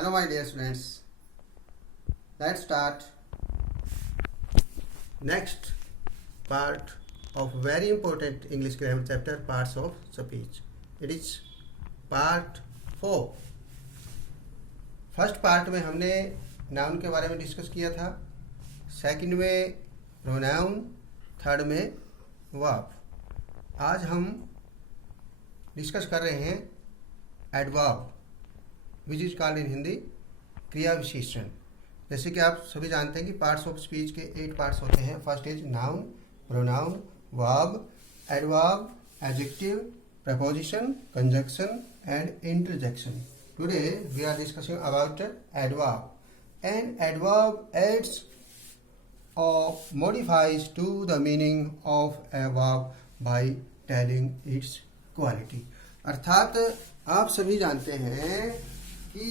Hello my dear students, let's start next part of very important English grammar chapter, parts of speech. It is part 4. First part में हमने noun के बारे में discuss किया था, second में pronoun, third में वर्ब. आज हम डिस्कस कर रहे हैं adverb which is called in Hindi क्रिया विशेषण. जैसे कि आप सभी जानते हैं कि पार्ट्स ऑफ स्पीच के 8 पार्ट्स होते हैं. First is noun, pronoun, verb, adverb, adjective, preposition, conjunction and interjection. Today we are discussing about adverb. An adverb adds or modifies to the meaning of a verb by telling its quality. अर्थात आप सभी जानते हैं कि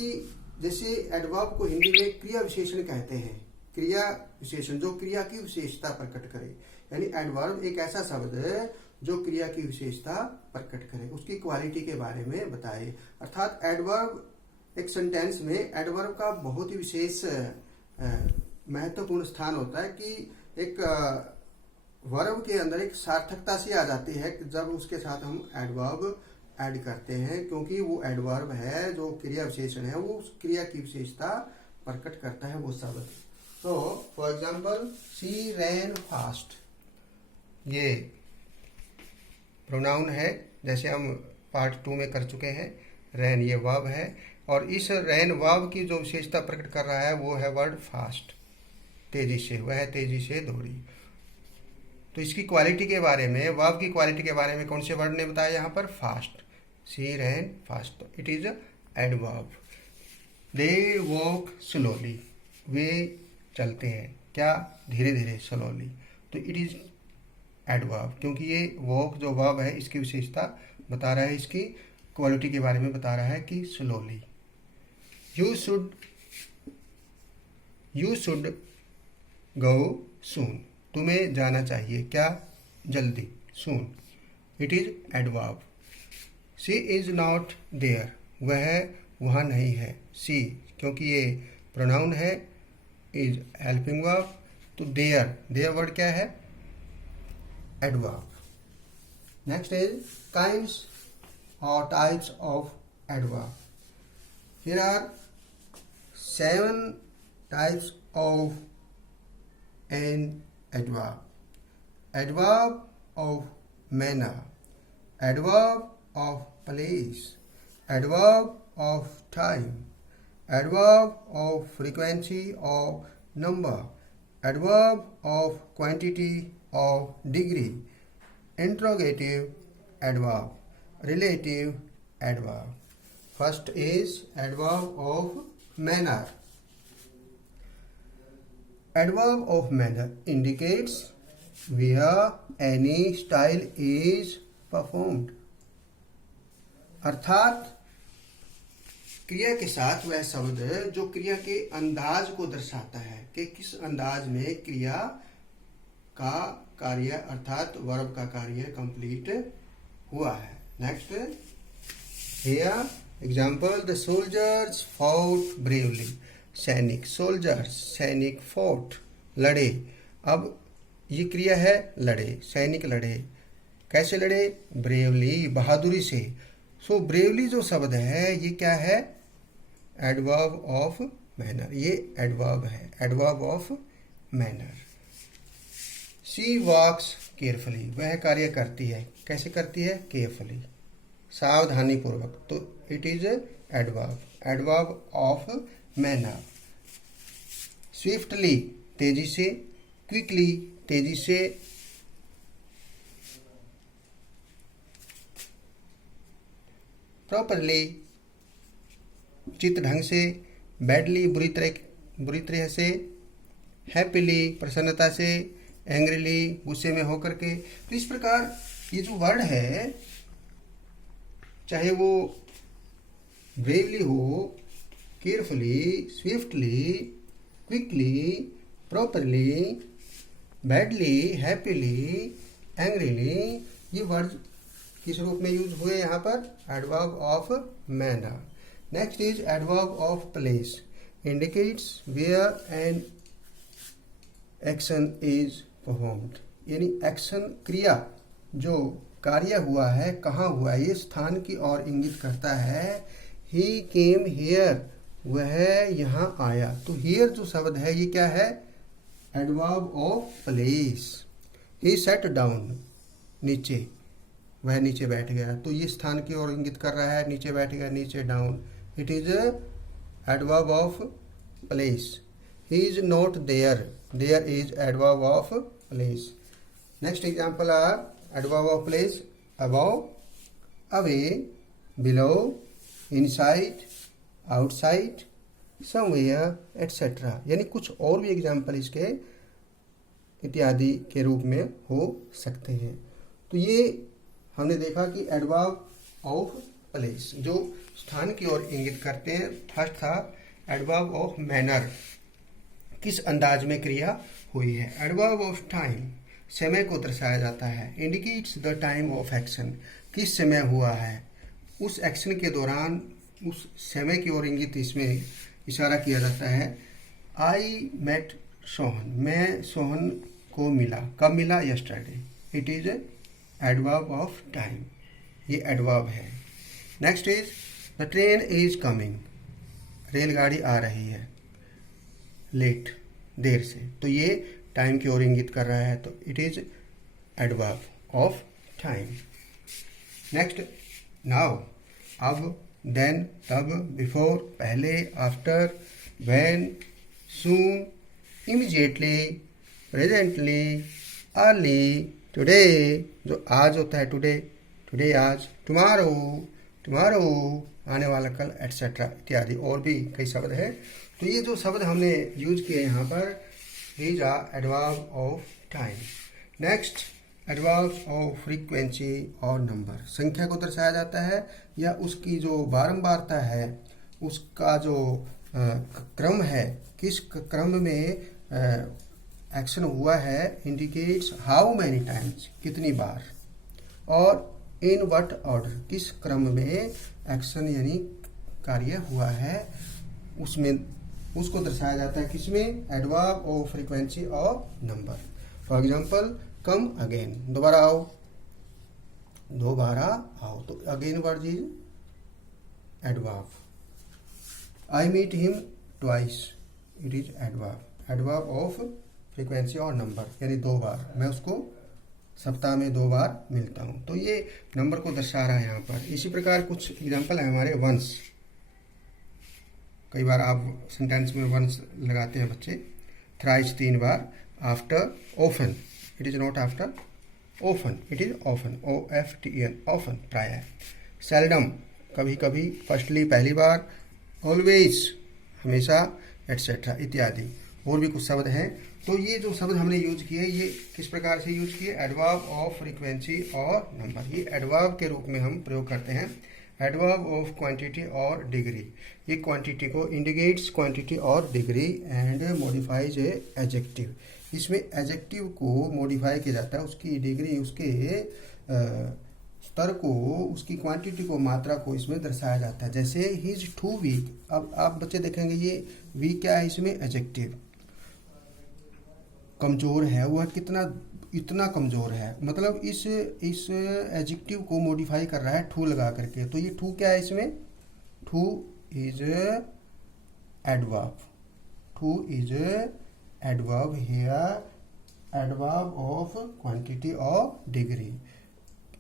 जैसे adverb को हिंदी में क्रिया विशेषण कहते हैं. क्रिया विशेषण जो क्रिया की विशेषता प्रकट करे, यानी एडवर्ब एक ऐसा शब्द है जो क्रिया की विशेषता प्रकट करे, उसकी क्वालिटी के बारे में बताए. अर्थात एडवर्ब एक सेंटेंस में एडवर्ब का बहुत ही विशेष महत्वपूर्ण स्थान होता है कि एक वर्ब के अंदर एक सार्थकता सी आ जाती है जब उसके साथ हम एडवर्ब ऐड करते हैं, क्योंकि वो एडवर्ब है जो क्रिया विशेषण है, वो उस क्रिया की विशेषता प्रकट करता है वो शब्द. तो for example she ran fast, ये प्रोनाउन है जैसे हम पार्ट 2 में कर चुके हैं. रैन ये वर्ब है और इस रैन वर्ब की जो विशेषता प्रकट कर रहा है वो है वर्ड फास्ट, तेजी से, वह तेजी से दौड़ी. तो इसकी क्वालिटी के बारे में, वर्ब की क्वालिटी के बारे में कौन से वर्ड ने बताया यहाँ पर? Fast. She ran fast, it is adverb. They walk slowly, वे चलते हैं क्या? धीरे धीरे, स्लोली. तो इट इज एडवर्ब, क्योंकि ये वॉक जो वर्ब है इसकी विशेषता बता रहा है, इसकी क्वालिटी के बारे में बता रहा है कि slowly. You should go soon, तुम्हें जाना चाहिए क्या? जल्दी, soon. It is adverb. She is not there, वह वहाँ नहीं है. शी क्योंकि ये प्रोनाउन है, इज हेल्पिंग वर्ब, तो देयर वर्ड क्या है? Adverb. Next is kinds or types of adverb. Here are 7 types of an adverb. Adverb of manner, adverb of place, adverb of time, adverb of frequency or number, adverb of quantity of degree, interrogative adverb, relative adverb. First is adverb of manner. Adverb of manner indicates where any style is performed. अर्थात क्रिया के साथ वह शब्द जो क्रिया के अंदाज को दर्शाता है कि किस अंदाज में क्रिया का कार्य अर्थात वर्ब का कार्य कंप्लीट हुआ है. Next here example, the soldiers fought bravely, सैनिक, सोल्जर्स सैनिक, फॉट लड़े. अब ये क्रिया है लड़े, सैनिक लड़े. कैसे लड़े? ब्रेवली, बहादुरी से. सो ब्रेवली जो शब्द है ये क्या है? एडवर्ब ऑफ मैनर, ये एडवर्ब है, adverb of manner. She walks carefully, वह कार्य करती है. कैसे करती है? केयरफुली, सावधानी पूर्वक. तो it is adverb, adverb of manner. Swiftly, तेजी से. क्विकली, तेजी से. प्रॉपरली, उचित ढंग से. बैडली, बुरी तरह से. हैप्पीली, प्रसन्नता से. एंग्रीली, गुस्से में होकर के. तो इस प्रकार ये जो वर्ड है, चाहे वो ब्रेवली हो, carefully, swiftly, quickly, properly, badly, happily, angrily, ये वर्ड किस रूप में यूज हुए यहाँ पर? Adverb of manner. Next is adverb of place, indicates where an action is performed, यानी एक्शन क्रिया जो कार्य हुआ है कहाँ हुआ है, ये स्थान की ओर इंगित करता है। ही केम हियर, वह यहाँ आया। तो हियर जो शब्द है ये क्या है, adverb of place. He set down, नीचे, वह नीचे बैठ गया, तो ये स्थान की ओर इंगित कर रहा है, नीचे बैठ गया, नीचे down. It is adverb of place. He is not there, there is adverb of place. Next example are adverb of place, above, away, below, inside, outside, somewhere etcetera, यानी कुछ और भी एग्जाम्पल इसके इत्यादि के रूप में हो सकते हैं। तो ये हमने देखा कि एडवर्ब ऑफ प्लेस जो स्थान की ओर इंगित करते हैं। फर्स्ट था एडवर्ब ऑफ मैनर, किस अंदाज में क्रिया हुई है। एडवर्ब ऑफ टाइम, समय को दर्शाया जाता है। Indicates the time of action, किस समय हुआ है, उस एक्शन के दौरान उस समय की ओर इंगित इसमें इशारा किया जाता है। आई मेट सोहन, मैं सोहन को मिला, कब मिला, yesterday. It is adverb of time, ये एडवर्ब है। Next is the train is coming, रेलगाड़ी आ रही है, लेट, देर से, तो ये टाइम की ओर इंगित कर रहा है, तो it is adverb of time. Next now, अब, देन, तब, बिफोर, पहले, after, when, soon, immediately, presently, early, today, जो आज होता है टुडे, टुडे आज, टुमारो, टुमारो, आने वाला कल, एटसेट्रा इत्यादि और भी कई शब्द है। तो ये जो शब्द हमने यूज किए यहाँ पर, these are adverb of time. Next adverbs of frequency और नंबर, संख्या को दर्शाया जाता है या उसकी जो बारंबारता है, उसका जो क्रम है, किस क्रम में एक्शन हुआ है। इंडिकेट्स हाउ मैनी टाइम्स, कितनी बार, और इन व्हाट ऑर्डर, किस क्रम में एक्शन यानी कार्य हुआ है, उसमें उसको दर्शाया जाता है किसमें, एडवर्ब ऑफ फ्रीक्वेंसी और number. For example, come again, दोबारा आओ, दोबारा आओ, तो again word is adverb. I meet him twice, it is adverb, adverb of frequency और नंबर, यानी 2 बार, मैं उसको सप्ताह में 2 बार मिलता हूँ, तो ये नंबर को दर्शा रहा है यहाँ पर। इसी प्रकार कुछ एग्जांपल है हमारे, वंस, कई बार आप सेंटेंस में वंस लगाते हैं बच्चे, thrice 3 bar, after, often, it is not after, often, it is often, OFTEN, often, प्राय, सेल्डम, कभी कभी, फर्स्टली, पहली बार, ऑलवेज, हमेशा, एटसेट्रा इत्यादि और भी कुछ शब्द हैं। तो ये जो शब्द हमने यूज किए, ये किस प्रकार से यूज किए, एडवर्ब ऑफ फ्रीक्वेंसी और नंबर, ये एडवर्ब के रूप में हम प्रयोग करते हैं। एडवर्ब ऑफ क्वांटिटी और डिग्री, ये क्वांटिटी को इंडिकेट्स क्वांटिटी और डिग्री एंड मॉडिफाइज एडजेक्टिव, इसमें एडजेक्टिव को मॉडिफाई किया जाता है, उसकी डिग्री, उसके स्तर को, उसकी क्वांटिटी को, मात्रा को इसमें दर्शाया जाता है। जैसे ही इज टू वीक, अब आप बच्चे देखेंगे ये वीक क्या है, इसमें एडजेक्टिव, कमजोर है, वह कितना, इतना कमजोर है, मतलब इस एडजेक्टिव को मॉडिफाई कर रहा है टू लगा करके, तो ये टू क्या है इसमें, two is adverb, two is adverb here, adverb of quantity और डिग्री।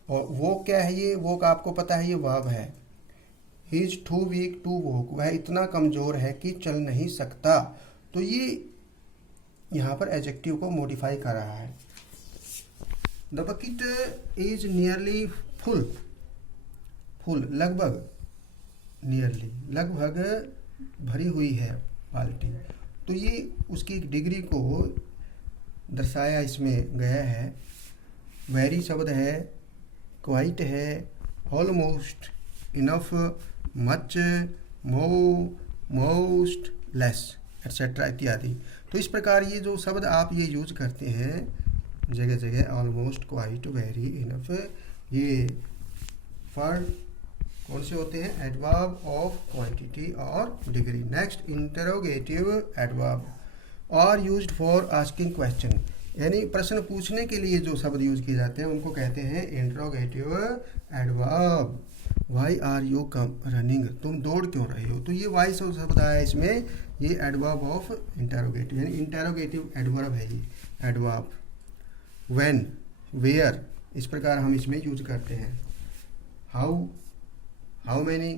और वो क्या है, ये वो का आपको पता है, ये वर्ब है। He is too weak to walk, वह इतना कमजोर है कि चल नहीं सकता, तो ये यहाँ पर एडजेक्टिव को मॉडिफाई कर रहा है। The bucket is nearly full, full लगभग, नियरली लगभग भरी हुई है बाल्टी, तो ये उसकी डिग्री को दर्शाया इसमें गया है। वेरी शब्द है, क्वाइट है, almost, enough, much, most, less, etcetera इत्यादि। तो इस प्रकार ये जो शब्द आप ये यूज करते हैं जगह जगह, ऑलमोस्ट, क्वाइट, वेरी, इनफ, ये फॉर कौन से होते हैं? एडवर्ब ऑफ क्वांटिटी और degree. Next, interrogative adverb are used for asking question, यानी प्रश्न पूछने के लिए जो शब्द यूज किए जाते हैं उनको कहते हैं interrogative adverb. Why are you come running, तुम दौड़ क्यों रहे हो? तो ये वाई शब्द आया इसमें, ये एडवर्ब ऑफ इंटरोगेटिव, यानी इंटरोगेटिव एडवर्ब है ये एडवर्ब। व्हेन, वेयर, इस प्रकार हम इसमें यूज करते हैं। How many,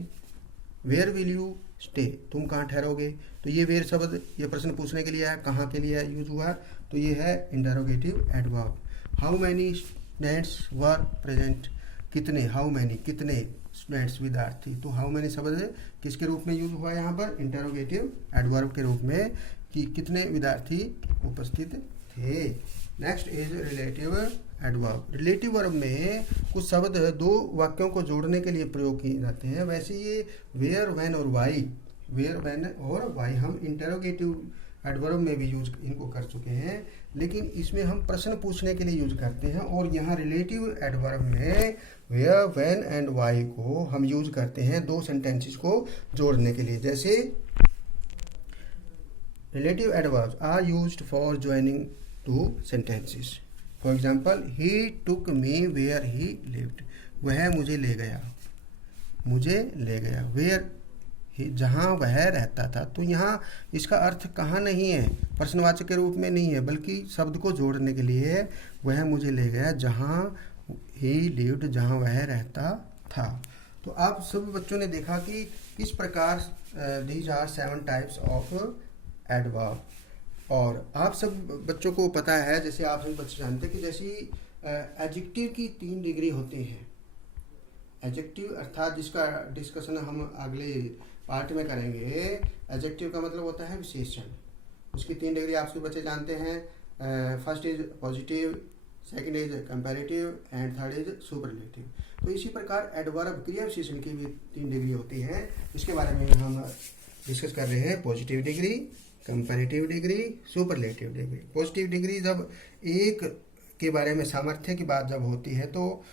where will you stay, तुम कहाँ ठहरोगे? तो ये वेयर शब्द ये प्रश्न पूछने के लिए है, कहाँ के लिए यूज हुआ, तो ये है interrogative adverb. How many students were present, कितने, हाउ मैनी, कितने स्टूडेंट्स, विद्यार्थी, तो हाउ मैनी शब्द किसके रूप में यूज हुआ है यहाँ पर? इंटरोगेटिव एडवर्ब के रूप में, कि कितने विद्यार्थी उपस्थित थे। Next is relative adverb. Relative verb में कुछ शब्द दो वाक्यों को जोड़ने के लिए प्रयोग किए जाते हैं। वैसे ये वेयर, व्हेन और वाई, वेयर, व्हेन और वाई हम इंटरोगेटिव एडवर्ब में भी यूज इनको कर चुके हैं, लेकिन इसमें हम प्रश्न पूछने के लिए यूज करते हैं। और यहाँ रिलेटिव एडवर्ब में वेयर, व्हेन एंड वाई को हम यूज करते हैं दो सेंटेंसेस को जोड़ने के लिए। जैसे relative adverbs are used for joining two sentences. For example, he took me where he lived, वह मुझे ले गया, मुझे ले गया। वेयर, जहाँ वह रहता था, तो यहाँ इसका अर्थ कहाँ नहीं है, प्रश्नवाचक के रूप में नहीं है, बल्कि शब्द को जोड़ने के लिए वह मुझे ले गया जहाँ ही लिव्ड, जहाँ वह रहता था। तो आप सब बच्चों ने देखा कि किस प्रकार these are 7 types of adverb. और आप सब बच्चों को पता है, जैसे आप सब बच्चे जानते हैं कि जैसे एडजेक्टिव की 3 डिग्री होती हैं। एडजेक्टिव अर्थात जिसका डिस्कशन हम अगले पार्ट में करेंगे। एडजेक्टिव का मतलब होता है विशेषण, उसकी 3 डिग्री आप सब बच्चे जानते हैं। First is positive, second is comparative and third is superlative. तो इसी प्रकार एडवर्ब क्रिया विशेषण की भी 3 डिग्री होती है, इसके बारे में हम डिस्कस कर रहे हैं। Positive degree, comparative degree, superlative degree. Positive degree जब एक के बारे में सामर्थ्य की बात जब होती है, तो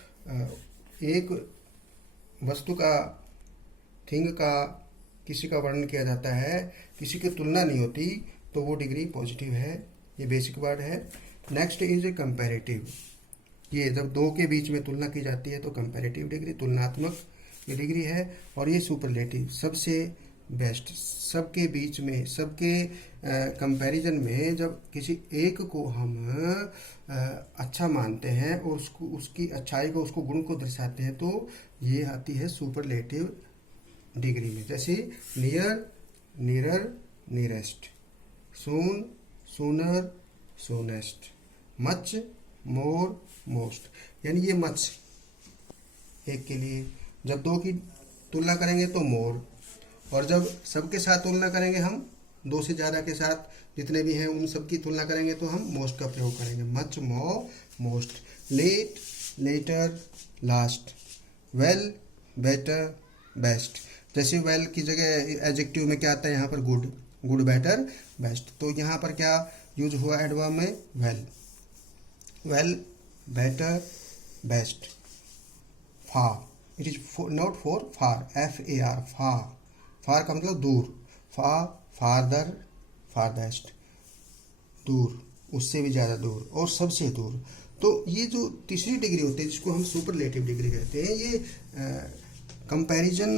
एक वस्तु का, थिंग का, किसी का वर्णन किया जाता है, किसी की तुलना नहीं होती, तो वो डिग्री पॉजिटिव है। ये बेसिक वर्ड है। नेक्स्ट इज कंपैरेटिव, ये जब दो के बीच में तुलना की जाती है तो कंपैरेटिव डिग्री, तुलनात्मक ये डिग्री है। और ये सुपरलेटिव, सबसे बेस्ट, सबके बीच में, सबके कंपैरिजन में जब किसी एक को हम अच्छा मानते हैं और उसको, उसकी अच्छाई को, उसको गुण को दर्शाते हैं, तो ये आती है सुपरलेटिव डिग्री में। जैसे नियर, नियरर, नियरेस्ट, सून, सूनर, सोनेस्ट, मच, मोर, मोस्ट। यानी ये मच एक के लिए, जब दो की तुलना करेंगे तो मोर, और जब सबके साथ तुलना करेंगे, हम दो से ज़्यादा के साथ जितने भी हैं उन सब की तुलना करेंगे तो हम मोस्ट का प्रयोग करेंगे। Much, more, most. Late, later, last. Well, better, best. जैसे वेल की जगह एडजेक्टिव में क्या आता है यहाँ पर? Good, good, better, best. तो यहाँ पर क्या यूज हुआ एडवर्ब में? Well, well, better, best. Far, it is not for far, FAR, far. Far का मतलब दूर, फार, फारदर, फारदेस्ट, दूर, उससे भी ज़्यादा दूर, और सबसे दूर। तो ये जो तीसरी डिग्री होती है जिसको हम सुपरलेटिव डिग्री कहते हैं, ये कंपैरिजन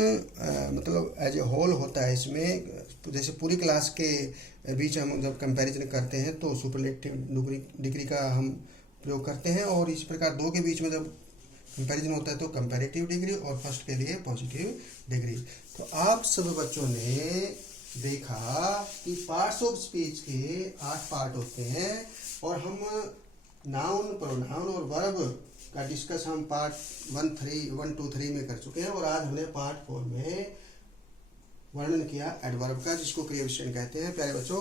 मतलब एज ए होल होता है। इसमें जैसे पूरी क्लास के बीच हम जब कंपैरिजन करते हैं तो सुपरलेटिव डिग्री का हम प्रयोग करते हैं, और इस प्रकार दो के बीच में जब कंपैरिजन होता है तो कंपैरेटिव डिग्री, और फर्स्ट के लिए पॉजिटिव डिग्री। तो आप सब बच्चों ने देखा कि पार्ट्स ऑफ स्पीच के 8 पार्ट होते हैं, और हम नाउन, प्रोनाउन और वर्ब का डिस्कस हम पार्ट 1, 2, 3 में कर चुके हैं, और आज हमने पार्ट 4 में वर्णन किया एडवर्ब का, जिसको क्रिया विशेषण कहते हैं। प्यारे बच्चों,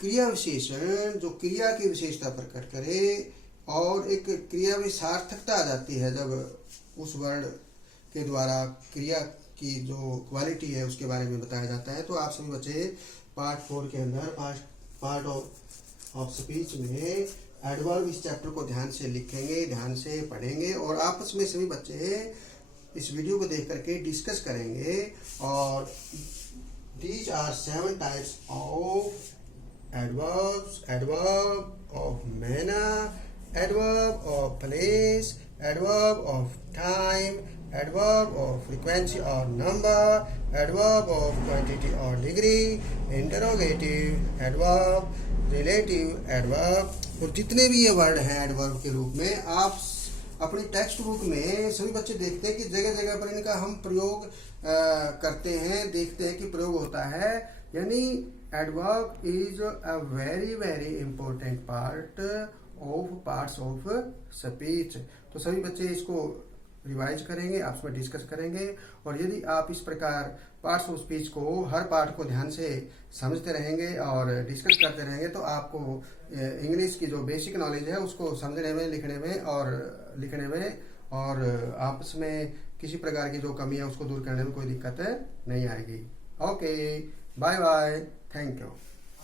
क्रिया विशेषण जो क्रिया की विशेषता प्रकट करे, और एक क्रिया में सार्थकता आ जाती है जब उस वर्ड के द्वारा क्रिया की जो क्वालिटी है उसके बारे में बताया जाता है। तो आप सभी बच्चे पार्ट 4 के अंदर पार्ट ऑफ स्पीच में एडवर्ब इस चैप्टर को ध्यान से लिखेंगे, ध्यान से पढ़ेंगे, और आपस में सभी बच्चे इस वीडियो को देख करके डिस्कस करेंगे। और these are 7 types of adverbs: adverb of manner, adverb of place, adverb of time, adverb of frequency और नंबर, एडवर्ब ऑफ क्वांटिटी और degree, interrogative adverb, relative adverb. और जितने भी ये वर्ड हैं एडवर्ब के रूप में, आप अपनी टेक्स्ट बुक में सभी बच्चे देखते हैं कि जगह जगह पर इनका हम प्रयोग करते हैं, देखते हैं कि प्रयोग होता है। यानी adverb is a very very important parts of speech. तो सभी बच्चे इसको रिवाइज करेंगे, आपस में डिस्कस करेंगे। और यदि आप इस प्रकार पार्ट्स ऑफ स्पीच को, हर पार्ट को ध्यान से समझते रहेंगे और डिस्कस करते रहेंगे, तो आपको इंग्लिश की जो बेसिक नॉलेज है उसको समझने में, लिखने में और आपस में किसी प्रकार की जो कमी है उसको दूर करने में कोई दिक्कत नहीं आएगी। Okay, bye bye, thank you.